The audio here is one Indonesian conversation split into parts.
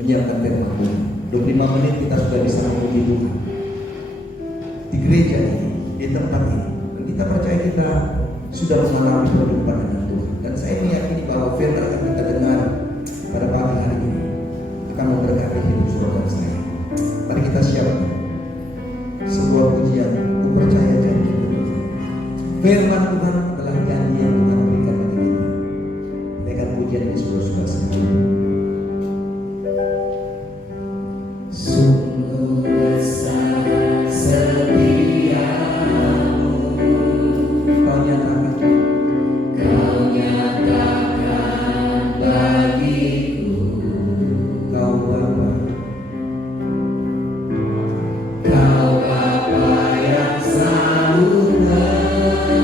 menyiapkan firman Tuhan. 25 menit kita sudah bisa memuji Tuhan di gereja ini, di tempat ini, dan kita percaya kita sudah mengalami perjumpaan dengan Tuhan. Dan saya meyakini bahwa firman yang kita dengar pada pagi hari ini akan memberkati hidup saudara dan saya. Mari kita siapkan sebuah pujian. Ku percaya janji Tuhan. Firman Tuhan adalah janji yang Tuhan berikan bagi kita. Dengan pujian ini saudara-saudara sekalian. Sungguh besar setiamu, Kau nyatakan bagiku, Kau Bapa yang selalu mengerti.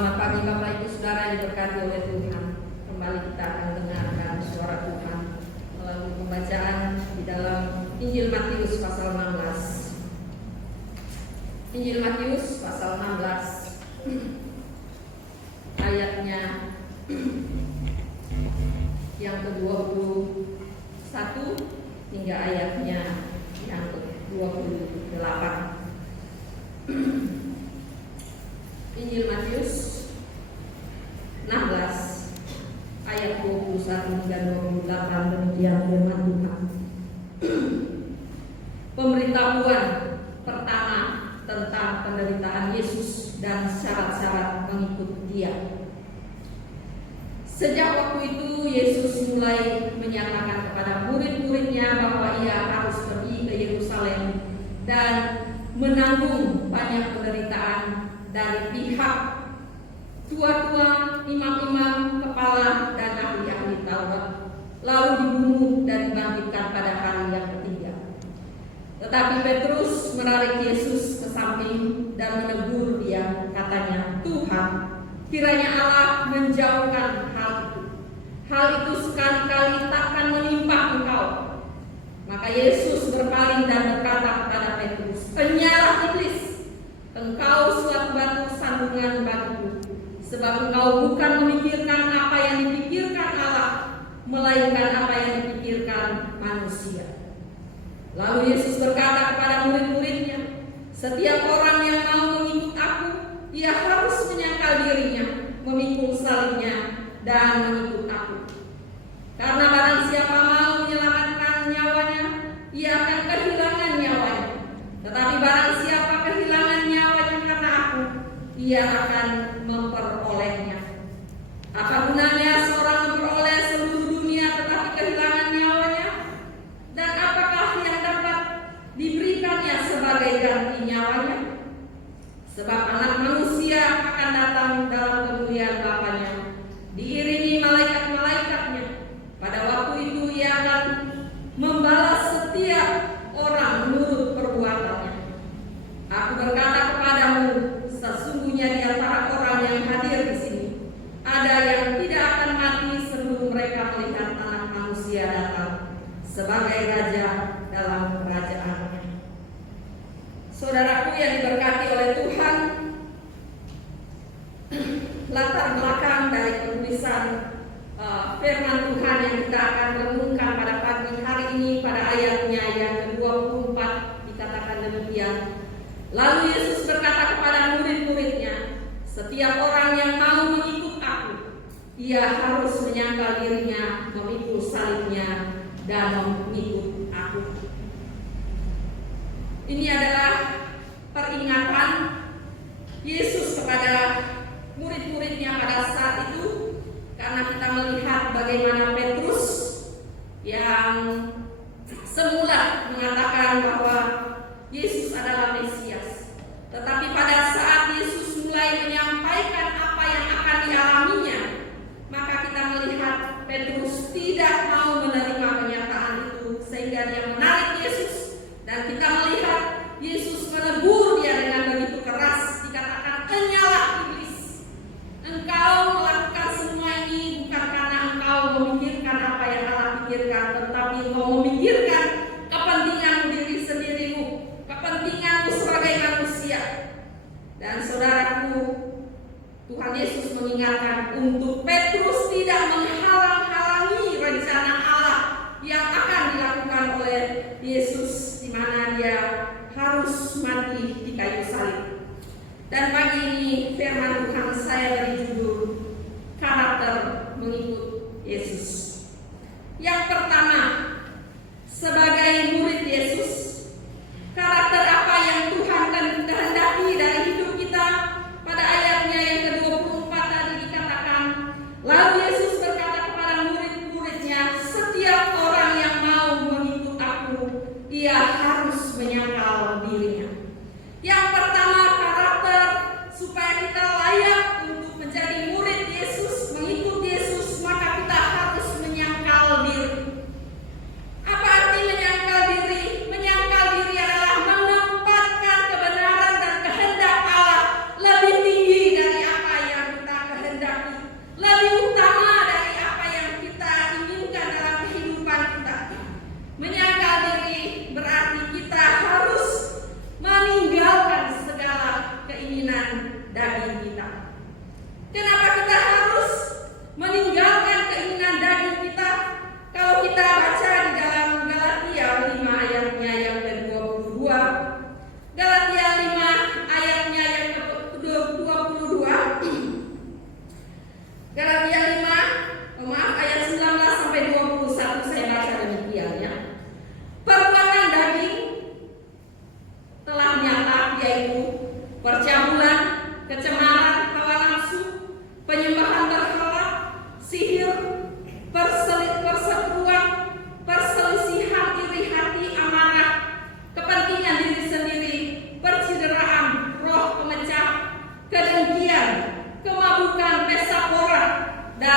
Selamat pagi Bapak Ibu Saudara yang diberkati oleh Tuhan. Kembali kita akan dengarkan suara Tuhan melalui pembacaan di dalam Injil Matius pasal 16. Injil Matius pasal 16 ayatnya yang ke-21 hingga ayatnya yang ke-28. Injil Matius 16 ayat 21 hingga 28, demikian firman Tuhan. Pemberitahuan pertama tentang penderitaan Yesus dan syarat-syarat mengikut Dia. Sejak waktu itu Yesus mulai menyatakan kepada murid-muridnya bahwa Ia harus pergi ke Yerusalem dan menanggung banyak penderitaan dari pihak tua-tua, imam-imam, kepala, dan ahli-ahli Taurat, lalu dibunuh dan dibangkitkan pada hari yang ketiga. Tetapi Petrus menarik Yesus ke samping dan menegur Dia, katanya, "Tuhan, kiranya Allah menjauhkan hal itu. Hal itu sekali-kali takkan menimpa Engkau." Maka Yesus berpaling dan berkata kepada Petrus, "Penyalah iblis, engkau suatu batu sandungan bagiku, sebab engkau bukan memikirkan apa yang dipikirkan Allah, melainkan apa yang dipikirkan manusia." Lalu Yesus berkata kepada murid-muridnya, "Setiap orang yang mau mengikut aku, ia harus menyangkal dirinya, memikul salibnya, dan mengikut aku. Karena barang siapa mau menyelamatkan nyawanya, ia akan kehilangan nyawanya. Tetapi barang siapa kehilangan nyawanya karena aku, ia akan memperolehnya. Apa gunanya seorang memperoleh seluruh dunia tetapi kehilangan nyawanya? Dan apakah yang dapat diberikannya sebagai ganti nyawanya? Sebab Anak Manusia akan datang dalam kemuliaan Bapanya, diiringi malaikat-malaikatnya. Pada waktu itu Ia akan membalas setiap orang menurut perbuatannya. Aku berkata kepadamu, sesungguhnya di antara orang yang hadir di sini, ada yang tidak akan mati sebelum mereka melihat Anak Manusia datang sebagai Raja dalam kerajaannya." Saudaraku yang diberkati oleh Tuhan, latar belakang dari penulisan firman Tuhan yang kita akan renungkan pada pagi hari ini pada ayatnya yang ke-24 dikatakan demikian. Lalu Yesus berkata kepada murid-muridnya, "Setiap orang yang mau mengikut aku, ia harus menyangkal dirinya, memikul salibnya, dan mengikut aku." Ini adalah peringatan Yesus kepada murid-muridnya pada saat itu, karena kita melihat bagaimana Petrus yang semula mengatakan bahwa Yesus adalah Mesias, tetapi pada saat Yesus mulai menyampaikan apa yang akan dialaminya, maka kita melihat Petrus tidak mau menerima kenyataan itu, sehingga dia menarik Yesus, dan kita melihat Yesus menegur dia dengan begitu keras, dikatakan, "Enyalah iblis, engkau melakukan semua ini bukan karena engkau memikirkan apa yang Allah pikirkan, tetapi engkau memikirkan kepentinganmu diri sendirimu, kepentinganmu sebagai manusia." Dan saudaraku, Tuhan Yesus mengingatkan untuk Petrus tidak menghalang-halangi rencana Allah yang akan dilakukan oleh Yesus, di mana dia harus mati di kayu salib. Dan pagi ini firman Tuhan saya beri judul karakter mengikut Yesus. Yang pertama, sebagai murid Yesus, karakter apa yang Tuhan kehendaki dari hidup kita? Pada ayatnya yang ke-24 tadi dikatakan, lalu Yesus berkata kepada murid-muridnya, "Setiap orang yang mau mengikut aku, ia harus menyangkal dirinya." Yang pertama, karakter supaya kita layak untuk menjadi murid Yesus, mengikut Yesus, maka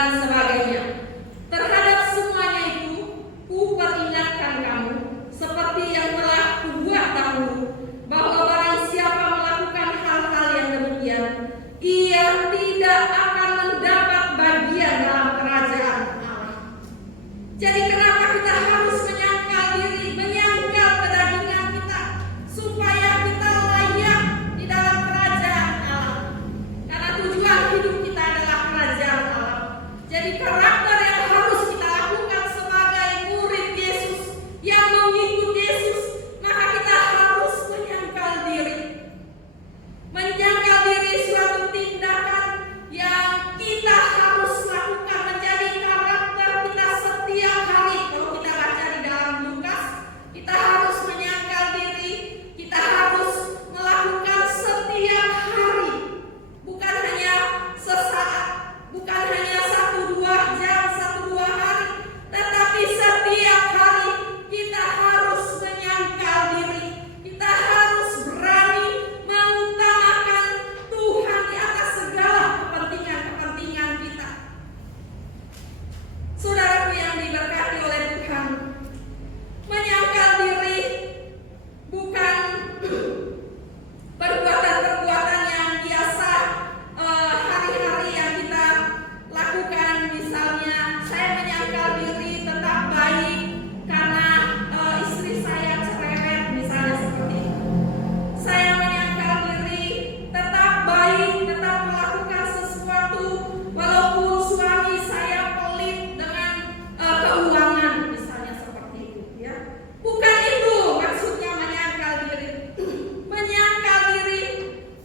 dan sebagainya. Terhadap semuanya itu, ku peringatkan kamu, seperti yang telah kubuat dahulu, bahwa barang siapa melakukan hal-hal yang demikian, ia tidak akan mendapat bagian dalam kerajaan Allah. Jadi kenapa kita harus menyangkal diri, menyangkal kedagingan kita, supaya kita layak di dalam kerajaan Allah? Karena tujuan hidup kita adalah kerajaan Allah. Jadi karakter yang harus kita lakukan sebagai murid Yesus, yang mengikut Yesus, maka kita harus menyangkal diri. Menyangkal diri suatu tindakan yang kita harus lakukan, menjadi karakter kita setiap hari. Kalau kita baca di dalam Lukas, kita harus menyangkal diri, kita harus melakukan setiap hari, bukan hanya sesaat, bukan hanya 1-2 jam, 1-2 hari, tetapi setiap hari kita harus menyangkal diri. Kita harus berani mengutamakan Tuhan di atas segala kepentingan-kepentingan kita. Saudaraku yang diberkati oleh Tuhan, menyangkal diri bukan perbuatan-perbuatan yang biasa hari-hari yang kita lakukan. Misalnya, saya menyangkal diri tetap baik karena istri saya cerewet, misalnya seperti itu. Saya menyangkal diri tetap baik, tetap melakukan sesuatu walaupun suami saya pelit dengan keuangan, misalnya seperti itu, ya. Bukan itu maksudnya menyangkal diri. Menyangkal diri,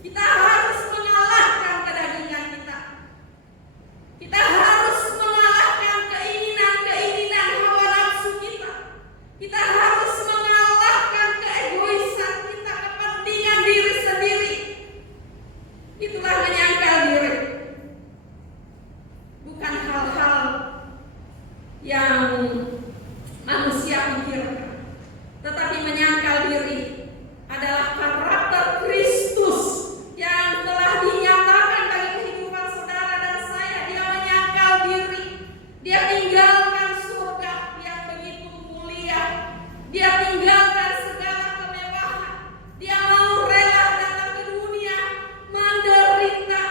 kita harus mengalahkan kedagingan kita. Kita harus mengalahkan keinginan-keinginan hawa nafsu kita. Kita harus mengalahkan keegoisan kita, kepentingan diri sendiri. Itulah menyangkal diri. Bukan hal-hal yang manusia pikirkan, tetapi menyangkal diri adalah karakter Kristus yang telah dinyatakan bagi kehidupan saudara dan saya. Dia menyangkal diri, dia tinggalkan surga yang begitu mulia, dia tinggalkan segala kemewahan, dia mau rela datang ke dunia menderita.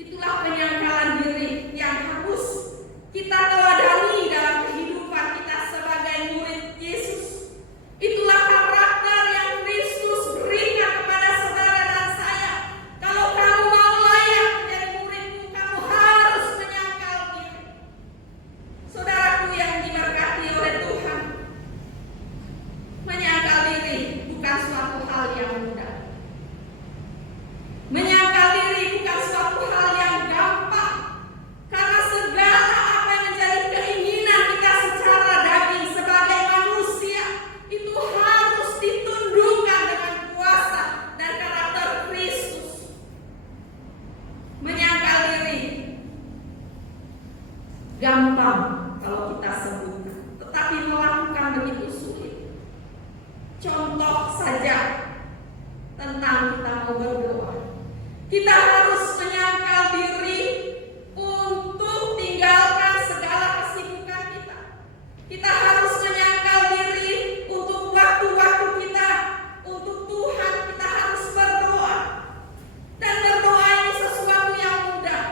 Itulah penyangkalan diri yang harus kita teladani dalam kehidupan kita sebagai murid Yesus. Itulah karakter yang Kristus berikan kepada saudara dan saya. Kalau kamu mau layak menjadi muridku, kamu harus menyangkal diri. Saudaraku yang diberkati oleh Tuhan, menyangkal diri bukan suatu hal yang mudah. Menyangkal diri bukan suatu hal yang gampang, karena segala apa yang menjadi keinginan kita secara daging sebagai manusia itu harus ditundukkan dengan kuasa dan karakter Kristus. Menyangkal diri gampang kalau kita sebutkan, tetapi melakukan begitu sulit. Contoh saja tentang kita mau berdoa. Kita harus menyangkal diri untuk tinggalkan segala kesibukan kita. Kita harus menyangkal diri untuk waktu-waktu kita untuk Tuhan. Kita harus berdoa. Dan berdoa ini sesuatu yang mudah,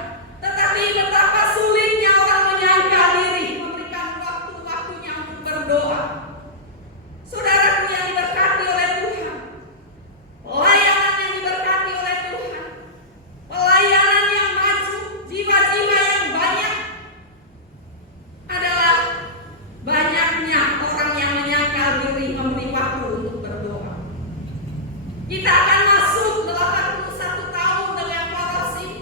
tetapi betapa sulitnya orang menyangkal diri, memberikan waktu-waktunya untuk berdoa. Saudaraku yang diberkati oleh Tuhan, pelayanan yang diberkati oleh Tuhan, pelayanan yang maju, jiwa-jiwa yang banyak, adalah banyaknya orang yang menyangkal diri memberi waktu untuk berdoa. Kita akan masuk 81 tahun dengan poros ini.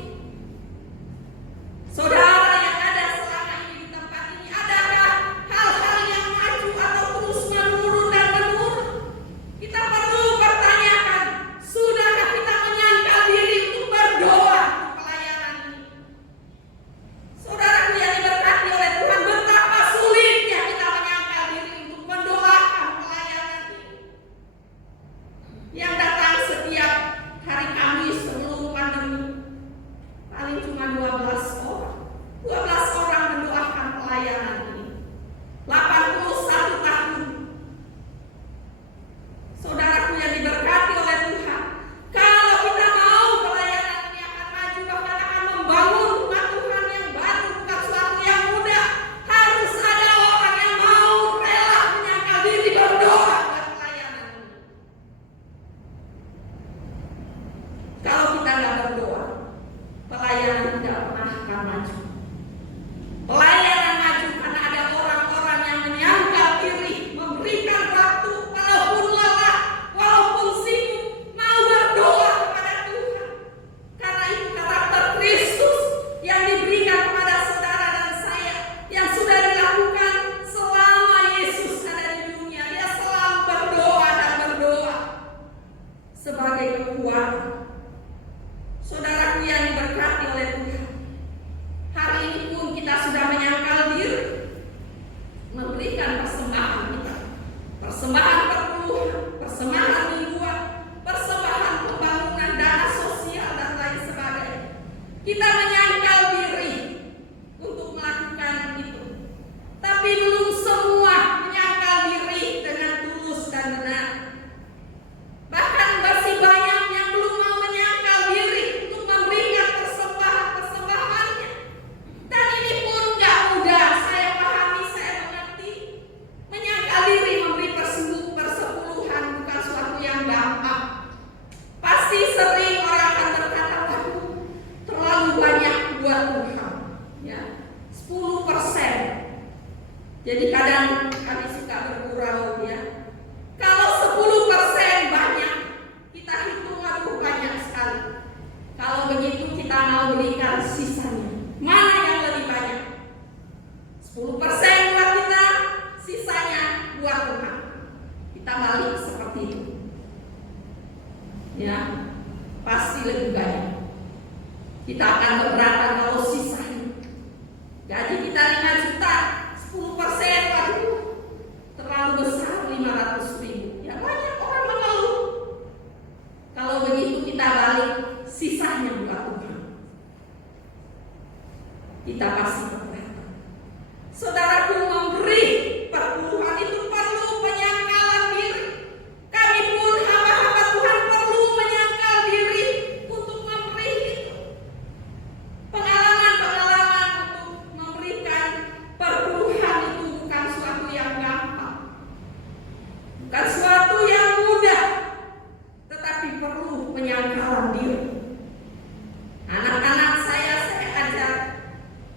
Saudara yang ada selama ini di tempat ini, adakah hal-hal yang maju atau terus menurun dan menurun? Kita perlu pertanyakan, sudahkah kita menyangkal diri untuk berdoa untuk pelayanan ini? Saudaraku yang diberkati oleh Tuhan, betapa sulitnya kita menyangkal diri untuk mendoakan pelayanan ini yang datang setiap hari Kamis sebelum pandemi. Paling cuma 12 orang. buat Tuhan. Ya, 10%. Jadi kadang kami suka bergurau ya. Kalau 10% banyak, kita hitung aduh banyak sekali. Kalau begitu kita mau berikan sisanya. Mana yang lebih banyak? 10% buat kita, sisanya buat Tuhan. Kita balik seperti itu. Ya, pasti lebih banyak. Kita akan keberatan kalau sisanya. Gaji kita 5 juta, 10%, waduh, terlalu besar 500.000. Ya banyak orang mengeluh. Kalau begitu kita balik, sisanya buat Tuhan. Kita pasti keberatan. Saudaraku, memberi perpuluhan itu perlu penyangkalan diri. Kami pun hamba-hamba Tuhan perlu menyangkal diri untuk memberi itu. Pengalaman-pengalaman untuk memberikan perpuluhan itu bukan suatu yang gampang, bukan suatu yang mudah, tetapi perlu penyangkalan diri. Anak-anak saya ajar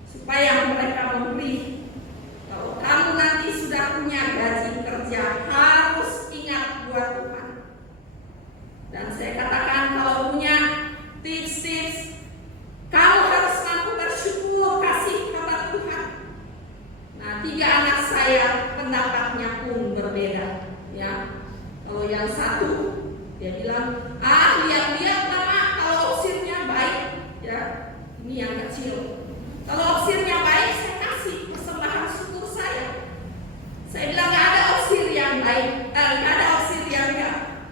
supaya mereka memberi. Kalau kamu nanti sudah punya gaji kerja, harus ingat buat Tuhan. Dan saya katakan kalau punya tips-tips, kamu harus mampu bersyukur, kasih kepada Tuhan. Nah, 3 anak saya pendapatnya pun berbeda. Ya, kalau yang satu dia bilang, lihat-lihat mama kalau opsirnya baik, ya ini yang kecil. Kalau opsirnya baik, saya kasih persembahan syukur saya. Saya bilang nggak ada opsir yang baik, nggak ada opsir yang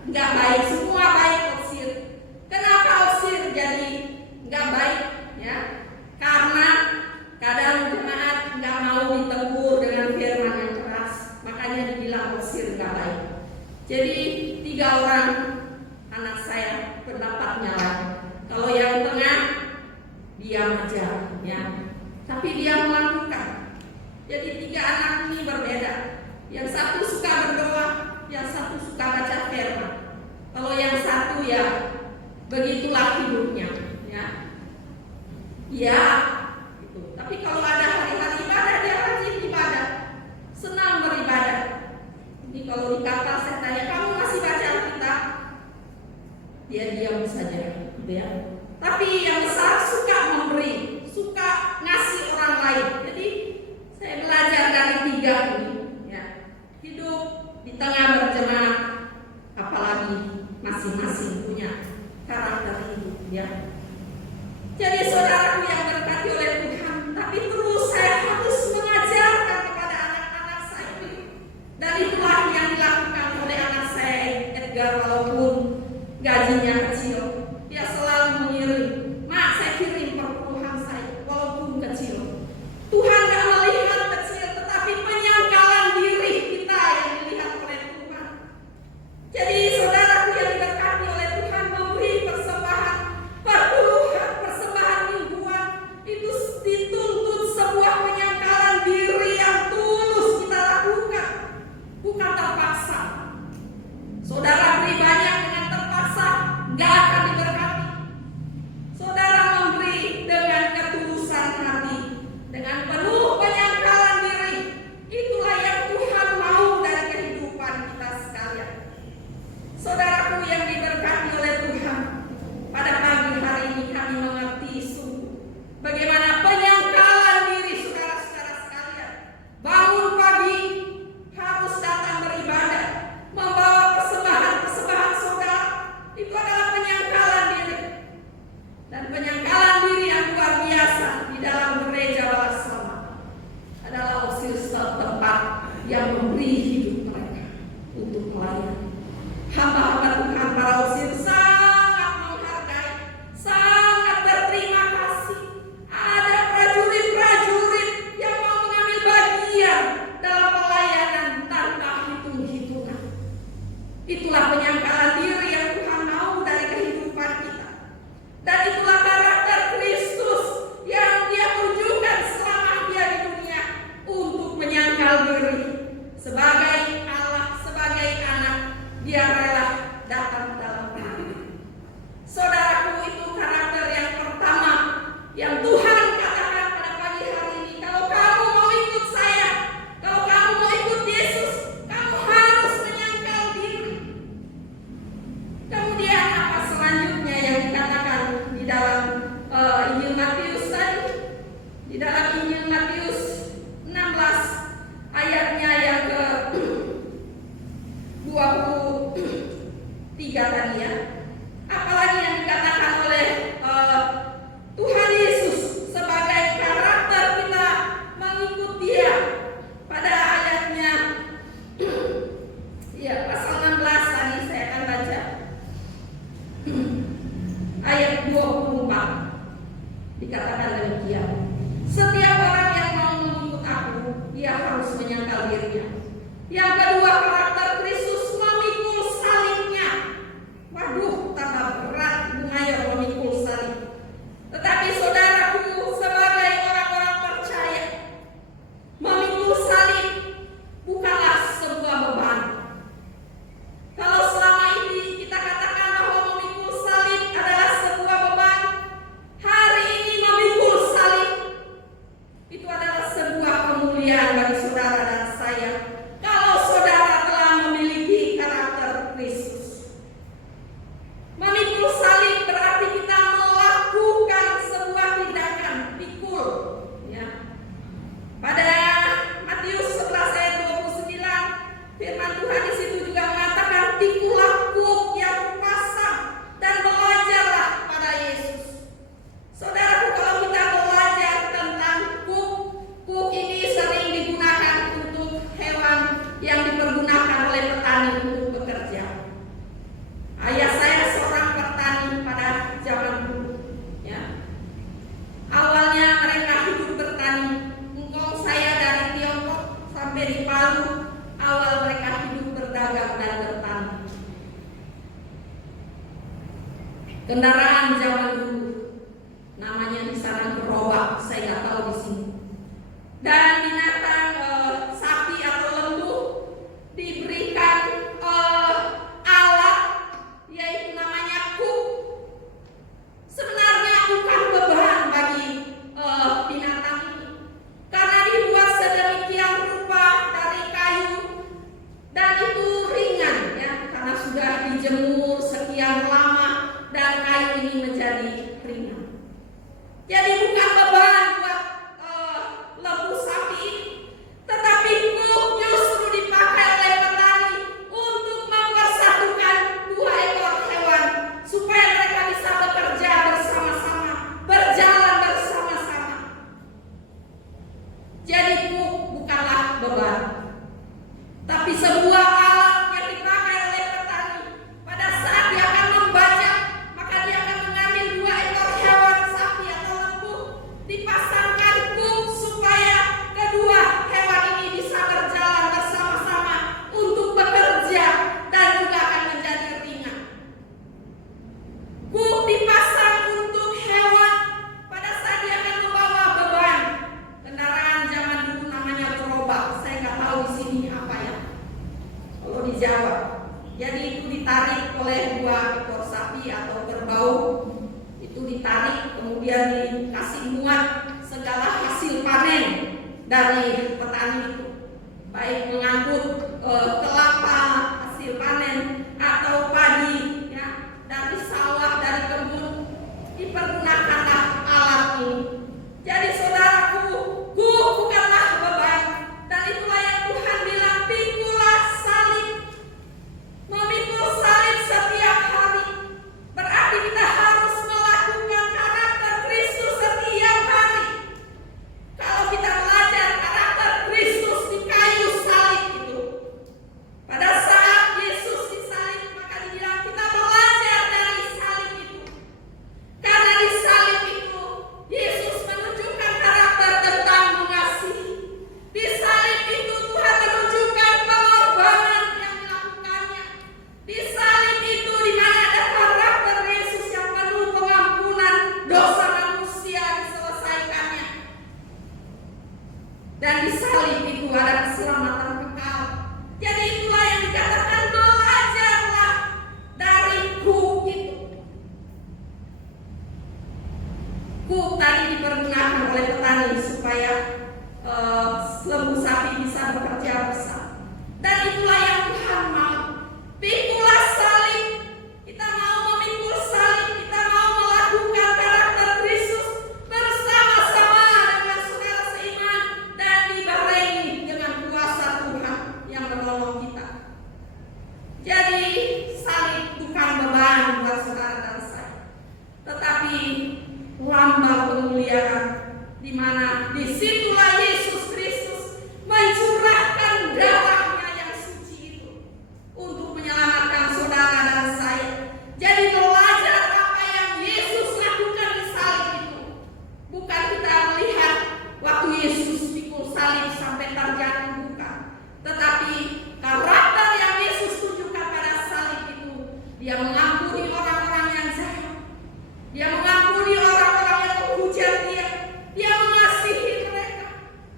nggak baik, semua baik opsir. Kenapa opsir jadi nggak baik? Ya, karena kadang jemaat nggak mau ditegur dengan firman yang keras, makanya dibilang opsir nggak baik. Jadi 3 orang anak saya pendapatnya lain. Kalau yang tengah diam aja, ya, tapi dia melakukan. Jadi 3 anak ini berbeda. Yang satu suka berdoa, yang satu suka baca firman. Kalau yang satu ya begitulah hidupnya, ya. Ya, gitu. Tapi kalau ada hari-hari ibadah, dia rajin ibadah, senang beribadah. Jadi kalau dikata saya tanya, kamu masih baca Alkitab? Dia diam saja, gitu ya. Tapi yang besar suka memberi, suka ngasih orang lain. Jadi saya belajar dari 3 ini, ya. Hidup di tengah berjemaat, apalagi masing-masing punya karakter hidup, ya. Jadi saudaraku yang berkati oleh 3 tadi ya. Apalagi yang dikatakan oleh Tuhan Yesus sebagai karakter kita mengikut Dia pada ayatnya ya pasal 16 tadi saya akan baca ayat 24 dikatakan demikian. Setiap orang yang mau mengikut aku, dia harus menyangkal dirinya. Yang kedua, karakter Kristus memikul salibnya. Waduh, tambah berat mengajar memikul salib. Tetapi saudaraku, sebagai orang-orang percaya, memikul salib bukanlah sebuah beban. Kalau selama ini kita katakan bahwa memikul salib adalah sebuah beban, hari ini memikul salib itu adalah sebuah kemuliaan bagi saudara dan saya. Kalau saudara telah memiliki karakter Kristus, memikul salib berarti kita melakukan sebuah tindakan pikul. Ya. Pada Matius 11 ayat 29, firman Tuhan di situ juga mengatakan, pikulah kuk yang kupasang dan belajarlah pada Yesus. Saudaraku, kalau kita belajar tentang kuk ini sering digunakan untuk hewan yang dipergunakan oleh petani untuk bekerja. Ayah saya seorang petani pada zaman dulu. Ya. Awalnya mereka hidup bertani. Engkau saya dari Tiongkok sampai di Palu, awal mereka hidup berdagang dan bertani. Kendaraan zaman dulu namanya di sana gerobak, saya nggak tahu di sini. Dan binatang sapi atau lembu diberikan alat yaitu namanya kuk. Sebenarnya bukan beban bagi binatang ini karena dibuat sedemikian rupa dari kayu dan itu ringan ya karena sudah dijemur sekian lama dan kayu ini menjadi ringan. Jadi bukan beban buat lembu sapi ini, tetapi kuk justru dipakai oleh petani untuk mempersatukan 2 ekor hewan supaya mereka bisa bekerja bersama-sama, berjalan bersama-sama. Jadi kuk bukanlah beban, tapi sebuah alat yang dipakai oleh petani. Pada saat dia akan membajak, maka dia akan mengambil 2 ekor hewan sapi atau lembu, dipasangkan kuk supaya kedua hewan ini bisa berjalan bersama-sama untuk bekerja dan juga akan menjadi ringan. Kuk dipasang untuk hewan pada saat dia akan membawa beban. Kendaraan zaman dulu namanya gerobak. Saya nggak tahu di sini apa ya. Kalau di Jawa, jadi itu ditarik oleh 2 ekor sapi atau kerbau. Itu ditarik, kemudian dikasih muat segala hasil panen dari petani itu, baik mengangkut kelapa hasil panen atau padi ya dari sawah dari kebun, dipergunakanlah alat ini. Jadi saudaraku, kuk bukanlah beban dan itulah yang Tuhan bilang, pikulah salib. Memikul salib setiap hari berarti kita harus melakukan karakter Kristus setiap hari. Kalau kita belajar karakter Kristus di kayu salib itu, pada saat Yesus disalib, maka dibilang kita belajar dari salib itu. Karena di salib itu Yesus menunjukkan karakter tentang mengasihi. Di salib itu Tuhan menunjukkan pengorbanan yang dilakukannya. Di salib itu di mana ada karakter Yesus yang penuh pengampunan dosa manusia diselesaikannya. Dan di salib itu ada keselamatan kekal. Jadi itulah yang dikatakan belajarlah dari kuk itu. Kuk tadi dipergunakan oleh petani supaya lembu sapi bisa bekerja bersama. Dan itulah yang Tuhan mau. Pikulah salib. Kita mau memikul salib. Kita mau melakukan karakter Kristus bersama-sama dengan saudara seiman dan dibarengi dengan kuasa Tuhan yang menolong kita. Jadi salib bukan di mana disitulah Yesus Kristus mencurahkan darahnya yang suci itu untuk menyelamatkan saudara dan saya. Jadi belajar apa yang Yesus lakukan di salib itu. Bukan kita melihat waktu Yesus pikul salib sampai terjatuh, bukan. Tetapi karakter yang Yesus tunjukkan pada salib itu, dia mengampuni orang-orang yang jahat. Dia mengampuni orang-orang yang menghujat dia. Dia mengasihi mereka.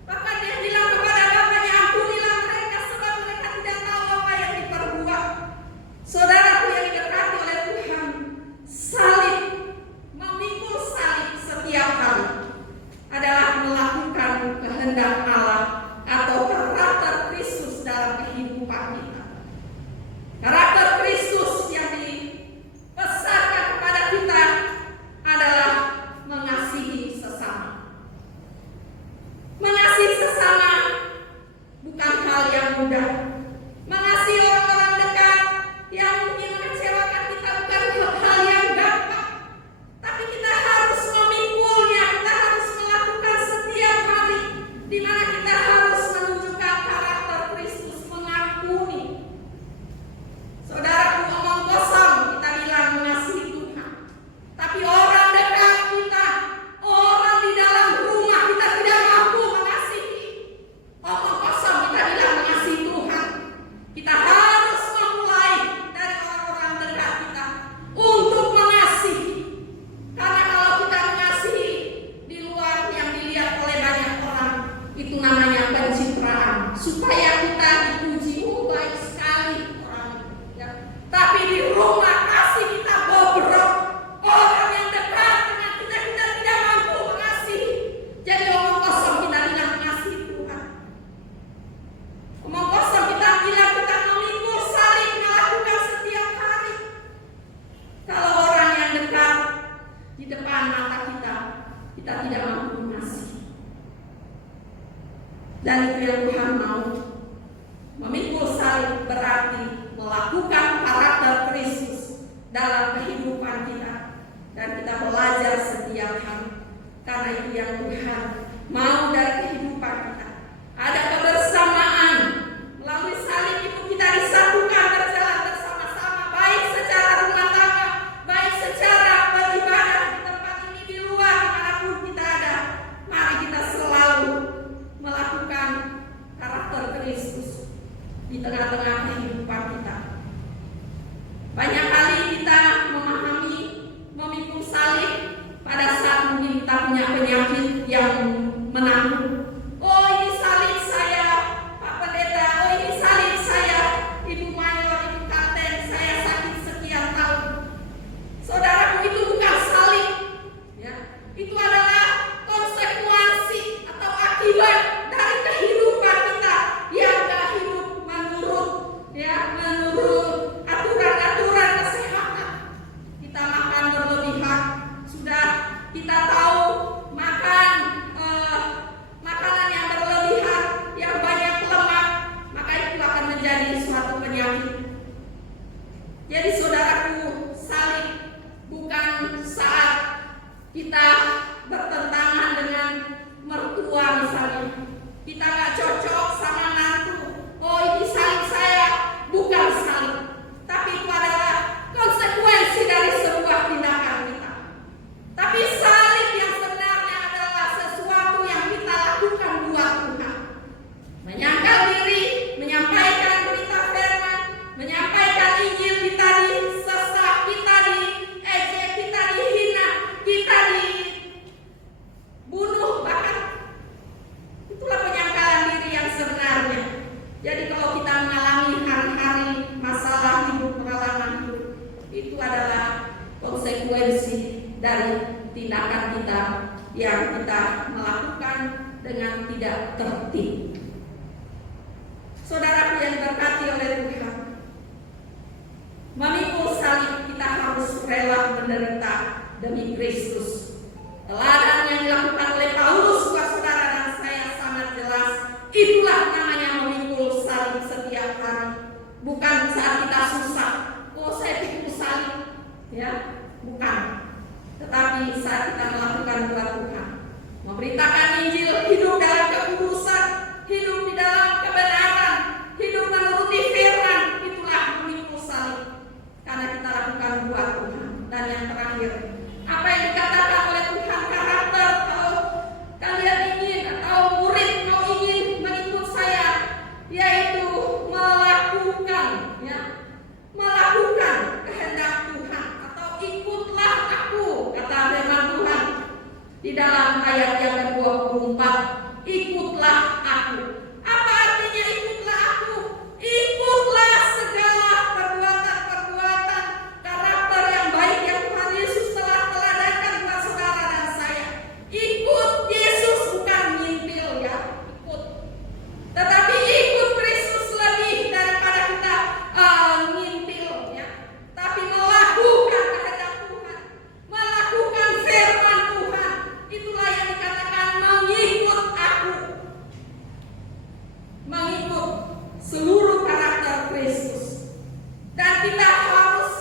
Bahkan dia bilang kepada Bapaknya, ampunilah mereka sebab mereka tidak tahu apa yang diperbuat. Saudaraku yang diberkati oleh Tuhan, salib, memikul salib setiap hari adalah melakukan kehendak Allah atau karakter Kristus dalam kehidupan kita. Karakter Kristus yang dipesankan kepada kita adalah mengasihi sesama. Mengasihi sesama bukan hal yang mudah. Mengasihi orang-orang dekat yang mungkin mengecewakan kita bukan hal yang gampang. Tapi kita harus memikulnya, kita harus melakukan setiap hari, di mana kita harus menunjukkan karakter Kristus, mengampuni. Saudaraku, omong kosong kita bilang mengasihi Tuhan, tapi orang dekat kita, orang di dalam rumah kita tidak mampu mengasihi. Omong kosong kita bilang mengasihi Tuhan. Kita harus memulai dari orang-orang dekat kita untuk mengasihi. Karena kalau kita mengasihi di luar yang dilihat oleh banyak orang, itu namanya pencitraan, supaya kita dipuji, baik sekali orang itu, ya. Tapi di rumah kasih kita bobrok. Orang yang dekat dengan kita tidak mampu mengasihi. Jadi omong kosong kita bilang mengasihi Tuhan. Omong kosong kita bilang kita memikul salib, melakukan setiap hari. Kalau orang yang dekat di depan mata kita tidak mampu mengasihi. Dan itu yang Tuhan mau. Memikul salib berarti melakukan karakter Kristus dalam kehidupan kita. Dan kita belajar setiap hari. Karena itu yang Tuhan mau dari kehidupan kita. Ada kebersamaan. Melalui salib itu kita disatukan berjalan bersama-sama. Baik secara rumah tangga, baik secara beribadah di tempat ini, di luar, dimanapun kita ada. Mari kita selalu melakukan karakter Kristus di tengah-tengah kehidupan kita. Banyak kali kita memahami memikul salib pada saat mungkin kita punya penyakit yang menanggung. Oh, ini salib saya, Pak Pendeta. Oh, ini salib saya, Ibu Mayor, Ibu Kapten. Saya sakit sekian tahun. Saudaraku, itu bukan salib, ya. Itu adalah konsekuensi atau akibat dari kehidupan kita yang gak hidup menurut aturan-aturan kesehatan. Kita makan berlebihan, sudah kita tahu makan makanan yang berlebihan, yang banyak lemak, maka itu akan menjadi suatu penyakit. Jadi saudaraku, salib bukan saat kita bertentangan dengan mertua misalnya. Kita gak cocok sama mantu. Oh, ini salib saya, bukan salib. Tapi itu adalah konsekuensi dari sebuah tindakan kita. Tapi salib yang sebenarnya adalah sesuatu yang kita lakukan buat Tuhan. Menyangkal diri, menyampaikan berita firman, menyampaikan Injil, kita disesat, kita diejek, kita dihina, kita dibunuh bahkan. Itulah penyangkalan diri yang sebenarnya. Jadi kalau kita mengalami hari-hari masalah hidup, pengalaman hidup, itu adalah konsekuensi dari tindakan kita yang kita melakukan dengan tidak tertib. Saudaraku yang diberkati oleh Tuhan, memikul salib kita harus rela menderita demi Kristus. Teladan yang dilakukan oleh Paulus buat saudara dan saya sangat jelas. Itulah namanya memikul salib setiap hari. Bukan saat kita susah, oh saya pikul salib, ya, bukan. Tetapi saat kita melakukan buat Tuhan, memberitakan Injil, hidup dalam kekudusan, hidup di dalam kebenaran, hidup menuruti firman. Itulah memikul salib. Karena kita lakukan buat Tuhan. Dan yang terakhir, apa yang dikatakan oleh Tuhan karakter, kalau kalian ingin atau murid mau ingin mengikut saya, yaitu melakukan kehendak Tuhan, atau ikutlah aku, kata firman Tuhan di dalam ayat yang ke-24, ikutlah aku. Apa artinya ikutlah aku? Ikutlah segala perbuatan-perbuatan karakter yang baik yang Tuhan Yesus telah teladankan buat saudara dan saya. Ikut Yesus, bukan nyimpil ya, ikut. Tetapi ikut Kristus lebih daripada kita nyimpil ya. Tapi melakukan kehendak Tuhan, melakukan firman Tuhan. Itulah yang dikatakan mengikut aku. Mengikut seluruh karakter Kristus. Dan kita harus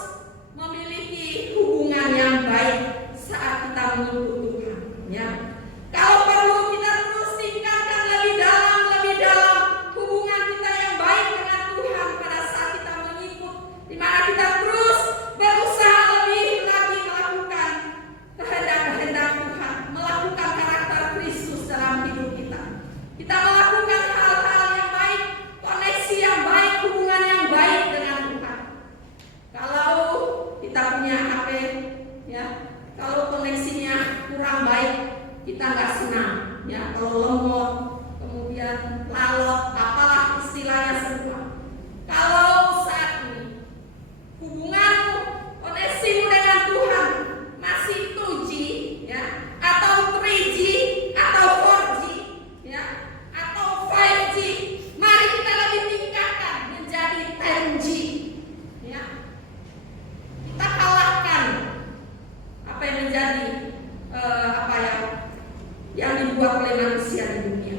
memiliki hubungan yang baik saat kita mengikut Tuhan ya. Kalau perlu kita terus tingkatkan lebih dalam hubungan kita yang baik dengan Tuhan pada saat kita mengikut, di mana kita terus berusaha lebih lagi melakukan kehendak Tuhan, melakukan karakter Kristus dalam hidup kita. Kita melakukan hal-hal yang baik, koneksi yang baik, hubungan yang baik dengan Tuhan. Kalau kita punya HP ya, kalau koneksinya kurang baik, kita nggak senang ya. Kalau lemot, kemudian lalot, apalah istilahnya semua. Kalau saat ini hubunganmu, koneksimu dengan Tuhan masih 2G ya, atau 3G, atau 4G ya, atau 5G, mari kita lebih tingkatkan menjadi 10G ya. Kita kalahkan apa yang menjadi yang dibuat oleh manusia di dunia.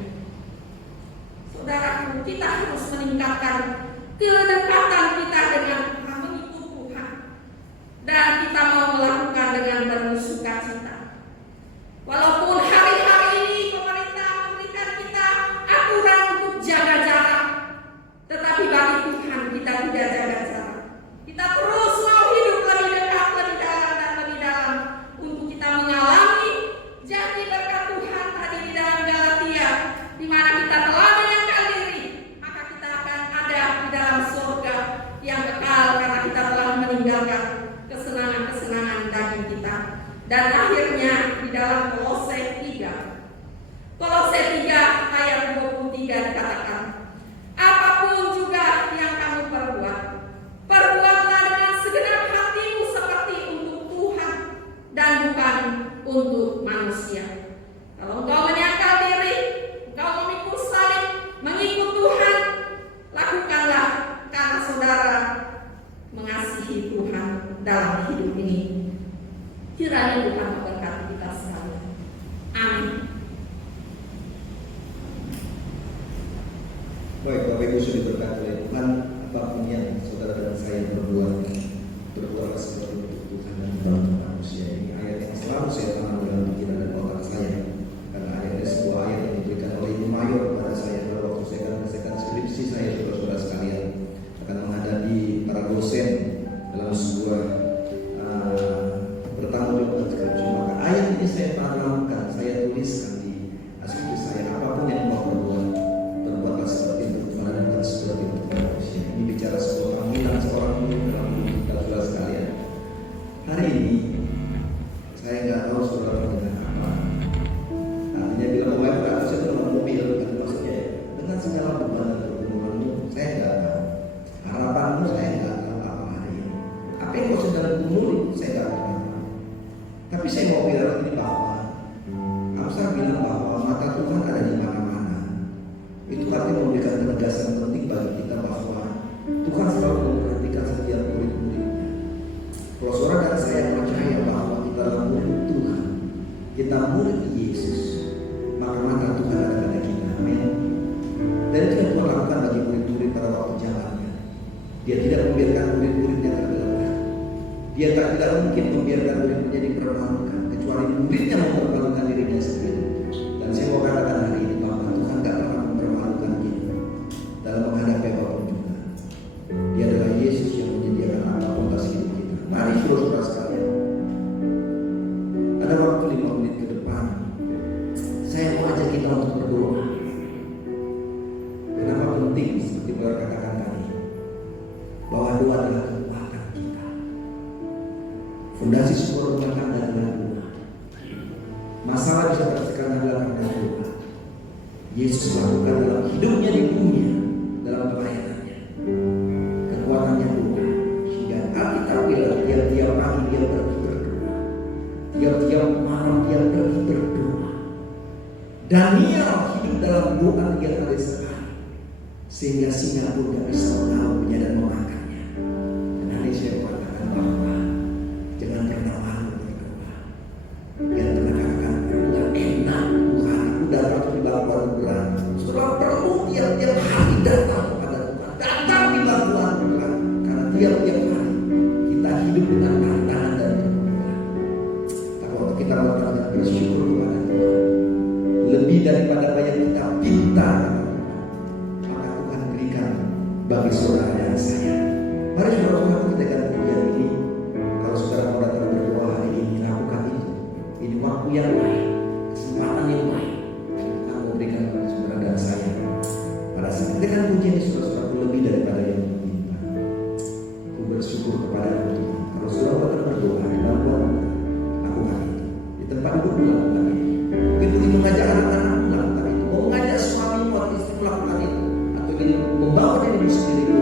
Saudaraku, kita harus meningkatkan kedekatan kita dengan mengikut Tuhan, dan kita mau melakukan dengan penuh sukacita. Walaupun hari-hari ini pemerintah memberikan kita aturan untuk jaga jarak, tetapi bagi Tuhan kita tidak jaga jarak. Kita terus mau hidup lebih dekat, lebih dalam dan lebih dalam, untuk kita mengalami janji berkat Tuhan tadi di dalam Galatia, di mana kita telah menyangkal diri, maka kita akan ada di dalam surga yang kekal, karena kita telah meninggalkan kesenangan-kesenangan daging kita. Dan akhirnya di dalam Kolose 3 ayat 23 dikatakan, apapun juga yang kamu perbuat, perbuatlah dengan segenap hatimu seperti untuk Tuhan dan bukan untuk manusia. Kalau engkau menyangkal diri, engkau memikul salib, mengikut Tuhan, lakukanlah karena saudara mengasihi Tuhan dalam hidup ini. Kiranya Tuhan memberkati kita sekalian. Amin. Baik, Bapak Ibu sudah diberkati oleh Tuhan. Apapun yang saudara dan saya berbuat seperti untuk Tuhan dan bukan untuk manusia. Ini ayat yang selalu saya tanam dalam pikiran dan otak saya, karena ayat ini sebuah ayat yang diberikan oleh Ibu Mayor kepada saya pada waktu saya akan menyelesaikan skripsi saya, saudara-saudara sekalian, akan menghadapi para dosen dalam sebuah bertanggung jawab skripsi. Maka ayat ini saya tanamkan, saya tuliskan di skripsi saya. Apapun yang mau berbuat, berbuatlah seperti itu Tuhan dan bukan seperti itu manusia. Ini bicara sebuah panggilan seorang murid dalam hidup kita, saudara sekalian. Hari ini saya nggak tahu saudara dengan apa. Artinya bilang bahwa itu harusnya dengan mobil, kan maksudnya ya, dengan segala beban dan pergumulanmu, saya nggak tahu. Harapanmu saya nggak tahu apa hari ini. Apa yang kau sedang gumuli, saya nggak tahu. Tapi saya mau bilang ini bahwa Amsal bilang bahwa mata Tuhan ada di mana-mana. Itu artinya memberikan penegasan penting bagi kita bahwa Tuhan selalu memperhatikan setiap murid-muridnya. Kalau saudara dan saya percaya bahwa kita adalah murid Tuhan, kita murid Yesus, maka mata Tuhan ada pada kita. Amin. Dan itu yang Tuhan lakukan bagi murid-murid pada waktu zamannya. Dia tidak membiarkan murid-muridnya terbelah. Dia tidak mungkin membiarkan murid menjadi dipermalukan, kecuali muridnya mempermalukan dirinya sendiri. karena doa. Yesus lakukan dalam hidupnya di dunia, dalam pelayanannya. Kekuatannya doa. Hingga Alkitab bilang tiap-tiap pagi dia pergi berdoa. Tiap-tiap malam dia pergi berdoa. Daniel hidup dalam doa 3 kali sehari. Sehingga singa pun gak bisa mengambilnya dan memakannya. Dan hari saya mengatakan bahwa jangan pernah malu berdoa. Jangan pernah katakan udah enak Tuhan, udah datang di bangkuan Tuhan. Saudara perlu tiap-tiap hari datang kepada Tuhan, datang di bangkuan Tuhan. Karena tiap-tiap hari kita hidup dengan tantangan dan pergumulan. Tapi waktu kita bertanya bersyukur kepada Tuhan, lebih daripada banyak kita pinta, maka Tuhan berikan bagi saudara dan saya. Mari saudara-saudara kita ganti pujian ini. Kalau saudara mau datang berdoa hari ini, lakukan itu. Ini waktu yang baik, kesempatan yang baik. Kita mau berikan kepada saudara dan saya. Pada saat kita kan pujian ini saudara-saudara lebih daripada yang diminta. Aku bersyukur kepada Tuhan. Kalau saudara datang berdoa di bangkuan, lakukan itu. Di tempat duduk lakukan itu. Mungkin ingin mengajak anak-anak melakukan itu. Mau mengajak suami atau istri melakukan itu. Atau ingin membawa dirimu sendiri